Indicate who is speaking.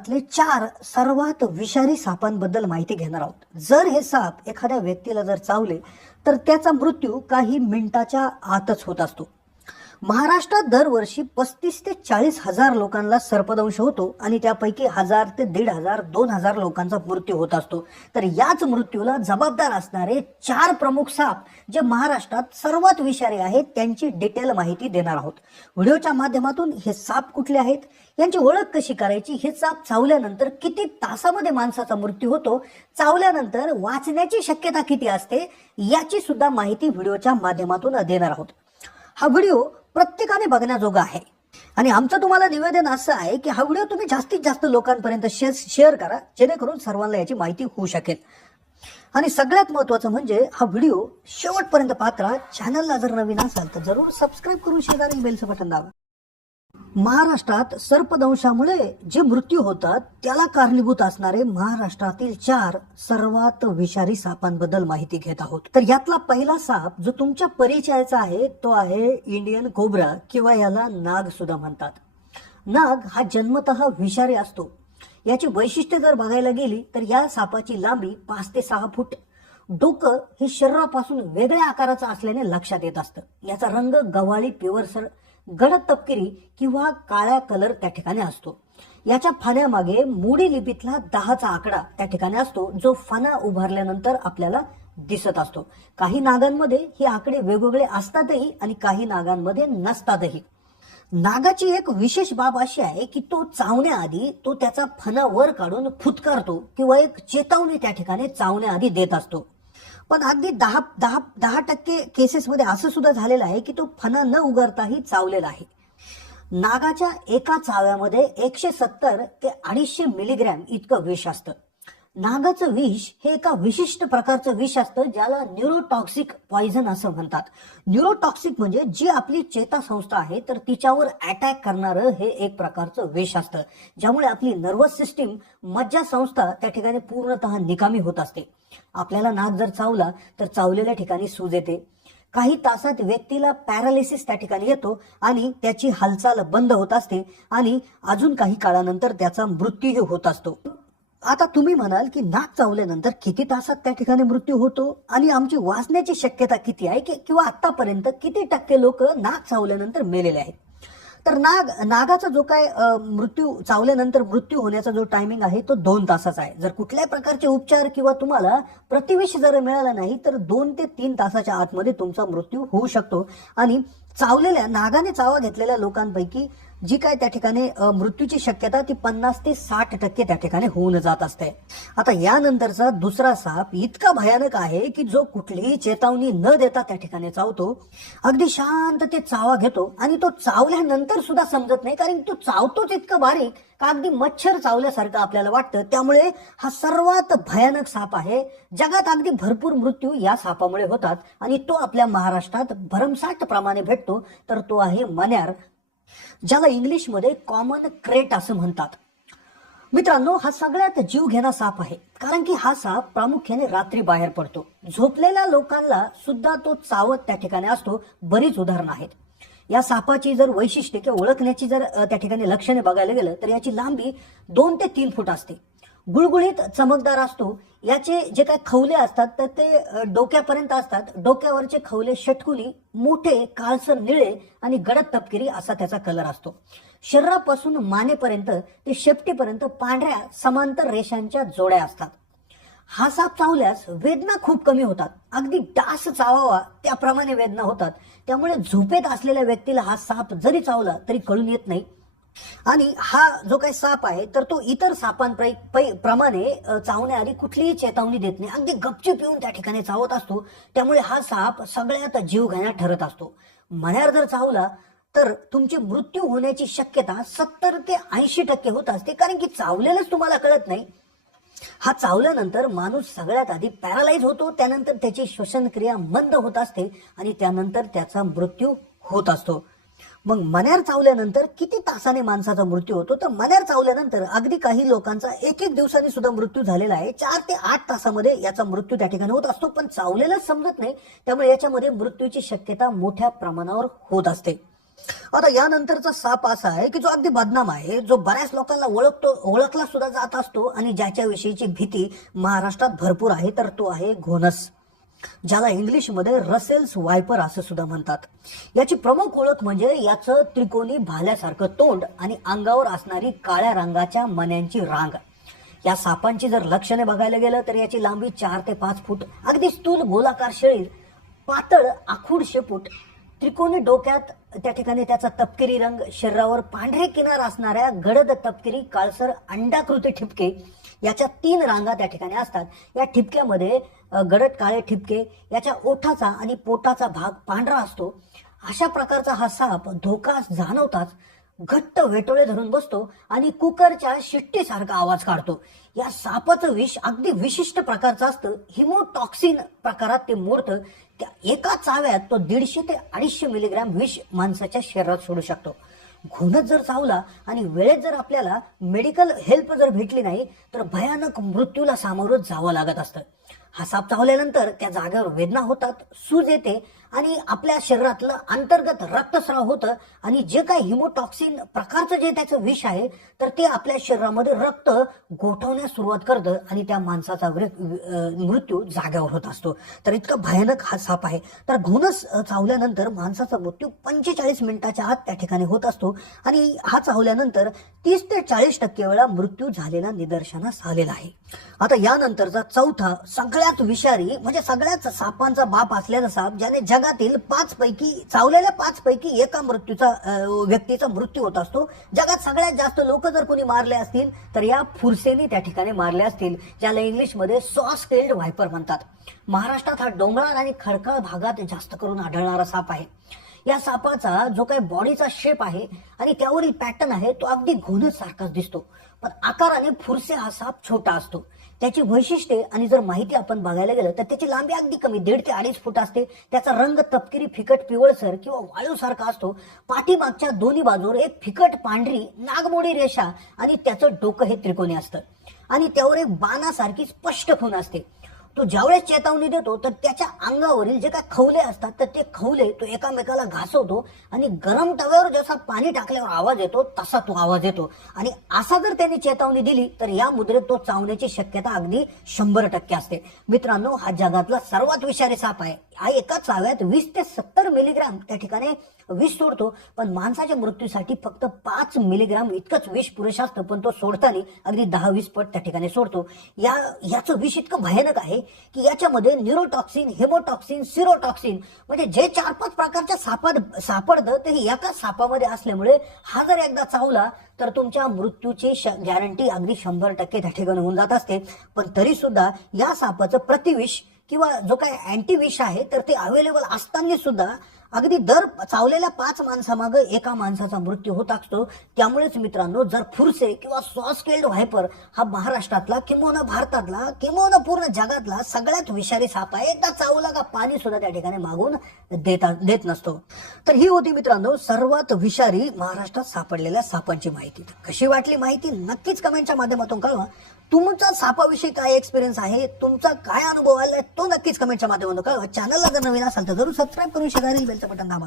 Speaker 1: त्यातले चार सर्वात विषारी सापांबद्दल माहिती घेणार आहोत. जर हे साप एखाद्या व्यक्तीला जर चावले तर त्याचा मृत्यू काही मिनिटाच्या आतच होत असतो. महाराष्ट्रात दरवर्षी पस्तीस ते चाळीस हजार लोकांना सर्पदंश होतो आणि त्यापैकी हजार ते दीड हजार दोन हजार लोकांचा मृत्यू होत असतो. तर याच मृत्यूला जबाबदार असणारे चार प्रमुख साप जे महाराष्ट्रात सर्वात विषारी आहेत त्यांची डिटेल माहिती देणार आहोत. व्हिडिओच्या माध्यमातून हे साप कुठले आहेत यांची ओळख कशी करायची हे साप चावल्यानंतर किती तासामध्ये माणसाचा मृत्यू होतो चावल्यानंतर वाचण्याची शक्यता किती असते याची सुद्धा माहिती व्हिडिओच्या माध्यमातून देणार आहोत. हा व्हिडिओ प्रत्येकाने बघण्याजोगं आहे. आणि आमचं तुम्हाला निवेदन असं आहे की हा व्हिडिओ तुम्ही जास्तीत जास्त लोकांपर्यंत शेअर शेअर करा जेणेकरून सर्वांना याची माहिती होऊ शकेल. आणि सगळ्यात महत्वाचं म्हणजे हा व्हिडिओ शेवटपर्यंत पाहत राहा. चॅनलला जर नवीन असाल तर जरूर सबस्क्राईब करून शेजारी बेलचं बटन दाबा. महाराष्ट्रात सर्पदंशामुळे जे मृत्यू होतात त्याला कारणीभूत असणारे महाराष्ट्रातील चार सर्वात विषारी सापांबद्दल माहिती घेत आहोत. तर यातला पहिला साप जो तुमच्या परिचयाचा आहे तो आहे इंडियन कोब्रा किंवा याला नाग सुद्धा म्हणतात. नाग हा जन्मतः विषारी असतो. याची वैशिष्ट्य जर बघायला गेली तर या सापाची लांबी पाच ते सहा फूट. डोकं हे शरीरापासून वेगळ्या आकाराचं असल्याने लक्षात येत असतं. याचा रंग गव्हाळी पिवरसर गडद तपकिरी किंवा काळ्या कलर त्या ठिकाणी असतो. याच्या फाण्यामागे मोडी लिपीतला दहाचा आकडा त्या ठिकाणी असतो जो फणा उभारल्यानंतर आपल्याला दिसत असतो. काही नागांमध्ये हे आकडे वेगवेगळे असतातही आणि काही नागांमध्ये नसतातही. नागाची एक विशेष बाब अशी आहे की तो चावण्याआधी तो त्याचा फणा वर काढून फुतकारतो किंवा एक चेतावणी त्या ठिकाणी चावण्याआधी देत असतो. पण अगदी दहा दहा दहा टक्के केसेसमध्ये असं सुद्धा झालेलं आहे की तो फणा न उघडताही चावलेला आहे. नागाच्या एका चाव्यामध्ये एकशे सत्तर ते अडीचशे मिलीग्रॅम इतकं विष असतं. नागाचं विष हे एका विशिष्ट प्रकारचं विष असतं ज्याला न्यूरोटॉक्सिक पॉइझन असं म्हणतात. न्यूरोटॉक्सिक म्हणजे जी आपली चेतासंस्था आहे तर तिच्यावर अटॅक करणारं हे एक प्रकारचं विष असतं ज्यामुळे आपली नर्वस सिस्टीम मज्जा संस्था त्या ठिकाणी पूर्णतः निकामी होत असते. आपल्याला नाक जर चावला तर चावलेल्या ठिकाणी सूज येते. काही तासात व्यक्तीला पॅरालिसिस त्या ठिकाणी येतो आणि त्याची हालचाल बंद होत असते आणि अजून काही काळानंतर त्याचा मृत्यूही होत असतो. आता तुम्ही म्हणाल की नाक चावल्यानंतर किती तासात त्या ठिकाणी मृत्यू होतो आणि आमची वाचण्याची शक्यता किती आहे की किंवा आतापर्यंत किती टक्के लोक नाक चावल्यानंतर मेलेले आहेत? तर नाग नागाचा जो काय मृत्यू चावल्यानंतर मृत्यू होण्याचा जो टायमिंग आहे तो दोन तासाचा आहे. जर कुठल्याही प्रकारचे उपचार किंवा तुम्हाला प्रतिविष जर मिळाला नाही तर दोन ते तीन तासाच्या आतमध्ये तुमचा मृत्यू होऊ शकतो. आणि चावलेल्या नागाने चावा घेतलेल्या लोकांपैकी जी काय त्या ठिकाणी मृत्यूची शक्यता ती पन्नास ते साठ टक्के त्या ठिकाणी होऊन जात असते. आता यानंतरचा दुसरा साप इतका भयानक आहे की जो कुठलीही चेतावणी न देता त्या ठिकाणी चावतो अगदी शांत ते चावा घेतो आणि तो चावल्यानंतर सुद्धा समजत नाही कारण तो चावतोच इतकं बारीक का अगदी मच्छर चावल्यासारखं आपल्याला वाटतं. त्यामुळे हा सर्वात भयानक साप आहे. जगात अगदी भरपूर मृत्यू या सापामुळे होतात आणि तो आपल्या महाराष्ट्रात भरमसाठ प्रमाणे भेटतो तर तो आहे मन्यार ज्याला इंग्लिशमध्ये कॉमन क्रेट असं म्हणतात. मित्रांनो हा सगळ्यात जीव घेणा साप आहे. कारण की हा साप प्रामुख्याने रात्री बाहेर पडतो. झोपलेल्या लोकांना सुद्धा तो चावत त्या ठिकाणी असतो. बरीच उदाहरणं आहेत. या सापाची जर वैशिष्ट्ये किंवा ओळखण्याची जर त्या ठिकाणी लक्षणे बघायला गेलं तर याची लांबी दोन ते तीन फूट असते. गुळगुळीत चमकदार असतो. याचे जे काही खवले असतात तर ते डोक्यापर्यंत असतात. डोक्यावरचे खवले षटकुली मोठे काळसर निळे आणि गडद तपकिरी असा त्याचा कलर असतो. शरीरापासून मानेपर्यंत ते शेपटीपर्यंत पांढऱ्या समांतर रेषांच्या जोड्या असतात. हा साप चावल्यास वेदना खूप कमी होतात. अगदी डास चावावा त्याप्रमाणे वेदना होतात. त्यामुळे झोपेत असलेल्या व्यक्तीला हा साप जरी चावला तरी कळून येत नाही. आणि हा जो काही साप आहे तर तो इतर सापांप्रमाणे चावण्याआधी कुठलीही चेतावणी देत नाही. अगदी गपचूप येऊन त्या ठिकाणी चावत असतो. त्यामुळे हा साप सगळ्यात जीव ठरत असतो. मण्यावर जर चावला तर तुमची मृत्यू होण्याची शक्यता सत्तर ते ऐंशी टक्के होत असते. कारण की चावलेलंच तुम्हाला कळत नाही. हा चावल्यानंतर माणूस सगळ्यात आधी पॅरालाइज होतो. त्यानंतर त्याची श्वसनक्रिया मंद होत असते आणि त्यानंतर त्याचा मृत्यू होत असतो. मग मण्यार चावल्यानंतर किती तासाने माणसाचा मृत्यू होतो? तर मन्यार चावल्यानंतर अगदी काही लोकांचा एक एक दिवसांनी सुद्धा मृत्यू झालेला आहे. चार ते आठ तासामध्ये याचा मृत्यू त्या ठिकाणी होत असतो. पण चावलेलाच समजत नाही. त्यामुळे याच्यामध्ये मृत्यूची शक्यता मोठ्या प्रमाणावर होत असते. आता यानंतरचा साप असा आहे की जो अगदी बदनाम आहे जो बऱ्याच लोकांना ओळखतो ओळखला सुद्धा जात असतो आणि ज्याच्याविषयीची भीती महाराष्ट्रात भरपूर आहे तर तो आहे घोनस ज्याला इंग्लिशमध्ये रसेल्स वायपर असं सुद्धा म्हणतात. याची प्रमुख ओळख म्हणजे याचं त्रिकोणी भाल्यासारखं तोंड आणि अंगावर असणारी काळ्या रंगाच्या मण्यांची रांग. या सापांची जर लक्षणे बघायला गेलं तर याची लांबी चार ते पाच फूट अगदी स्थूल गोलाकार शरीर पातळ आखूड शेपूट त्रिकोणी डोक्यात त्या ठिकाणी त्याचा तपकिरी रंग शरीरावर पांढरे किनार असणाऱ्या गडद तपकिरी काळसर अंडाकृती ठिपके याच्या तीन रांगा त्या ठिकाणी असतात. या ठिपक्यामध्ये गडद काळे ठिपके याच्या ओठाचा आणि पोटाचा भाग पांढरा असतो. अशा प्रकारचा हा साप धोका जाणवताच घट्ट वेटोळे धरून बसतो आणि कुकरच्या शिट्टीसारखा आवाज काढतो. या सापाचं विष अगदी विशिष्ट प्रकारचं असतं. हिमोटॉक्सिन प्रकारात ते मोडतं. त्या एका चाव्यात तो दीडशे ते अडीचशे मिलीग्रॅम विष माणसाच्या शरीरात सोडू शकतो. घुणच जर चावला आणि वेळेत जर आपल्याला मेडिकल हेल्प जर भेटली नाही तर भयानक मृत्यूला सामोरं जावं लागत असतं. हा साप चावल्यानंतर त्या जागेवर वेदना होतात सूज येते आणि आपल्या शरीरातलं अंतर्गत रक्तस्राव होतं आणि जे काही हिमोटॉक्सिन प्रकारचं जे त्याचं विष आहे तर ते आपल्या शरीरामध्ये रक्त गोठवण्यास सुरुवात करतं आणि त्या माणसाचा मृत्यू जाग्यावर होत असतो. तर इतका भयानक हा साप आहे. तर घोणस चावल्यानंतर माणसाचा मृत्यू पंचेचाळीस मिनिटाच्या आत त्या ठिकाणी होत असतो आणि हा चावल्यानंतर तीस ते चाळीस टक्के वेळा मृत्यू झालेला निदर्शनास आलेला आहे. आता यानंतरचा चौथा सगळ्यात विषारी म्हणजे सगळ्याच सापांचा बाप असलेला साप ज्याने जगातील पाच पैकी चावलेल्या पाच पैकी एका मृत्यूचा व्यक्तीचा मृत्यू होत असतो. जगात सगळ्यात जास्त लोक जर कोणी मारले असतील तर या फुरसेनी त्या ठिकाणी मारले असतील ज्याला इंग्लिशमध्ये सॉस टेल्ड व्हायपर म्हणतात. महाराष्ट्रात हा डोंगराळ आणि खडकाळ भागात जास्त करून आढळणारा साप आहे. या सापाचा जो काही बॉडीचा शेप आहे आणि त्यावरील पॅटर्न आहे तो अगदी घोणस सारखाच दिसतो. पण आकाराने फुरसे हा साप छोटा असतो. त्याची वैशिष्ट्ये आणि जर माहिती आपण बघायला गेलं तर त्याची लांबी अगदी कमी दीड ते अडीच फूट असते. त्याचा रंग तपकिरी फिकट पिवळसर किंवा वाळूसारखा असतो. पाठीमागच्या दोन्ही बाजूवर एक फिकट पांढरी नागमोडी रेषा आणि त्याचं डोकं हे त्रिकोणी असतं. आणि त्यावर एक बाणासारखी स्पष्ट खून असते. तो ज्यावेळेस चेतावणी देतो तर त्याच्या अंगावरील जे काय खवले असतात तर ते खवले तो एकामेकाला घासवतो आणि गरम तव्यावर जसा पाणी टाकल्यावर आवाज येतो तसा तो आवाज येतो. आणि असा जर त्याने चेतावणी दिली तर या मुद्रेत तो चावण्याची शक्यता अगदी शंभर टक्के असते. मित्रांनो हा जगातला सर्वात विषारी साप आहे. हा एका चाव्यात वीस ते सत्तर मिलीग्राम. त्या ठिकाणी विष सोडतो पण माणसाच्या मृत्यूसाठी फक्त पाच मिलीग्राम इतकंच विष पुरेसं असतं पण तो सोडताना अगदी दहा वीस पट त्या ठिकाणी सोडतो. या याचं विष इतकं भयानक आहे की याच्यामध्ये न्यूरोटॉक्सिन हेमोटॉक्सिन सिरोटॉक्सिन म्हणजे जे चार पाच प्रकारच्या सापात सापडतं ते एका सापामध्ये असल्यामुळे हा जर एकदा चावला तर तुमच्या मृत्यूची श गॅरंटी अगदी शंभर टक्के त्या ठिकाणी होऊन जात असते. पण तरी सुद्धा या सापाचं प्रतिविष किंवा जो काही अँटीविष आहे तर ते अवेलेबल असताना सुद्धा अगदी दर चावलेल्या पाच माणसामागं एका माणसाचा मृत्यू होत असतो. त्यामुळेच मित्रांनो जर फुरसे किंवा सॉसकेल्ड व्हायपर हा महाराष्ट्रातला किंवा भारतातला किंवा पूर्ण जगातला सगळ्यात विषारी साप आहे एकदा चावला का पाणी सुद्धा त्या ठिकाणी मागून देता देत नसतो. तर ही होती मित्रांनो सर्वात विषारी महाराष्ट्रात सापडलेल्या सापांची माहिती. कशी वाटली माहिती? नक्कीच कमेंटच्या माध्यमातून कळवा. तुमचा सापाविषयी काय एक्सपिरियन्स आहे? तुमचा काय अनुभव आलाय? तो नक्कीच कमेंटच्या माध्यमातून कळवा. चॅनलला जर नवीन असाल तर जरूर सबस्क्राईब करून शेजारील बेलचं बटन दाबा.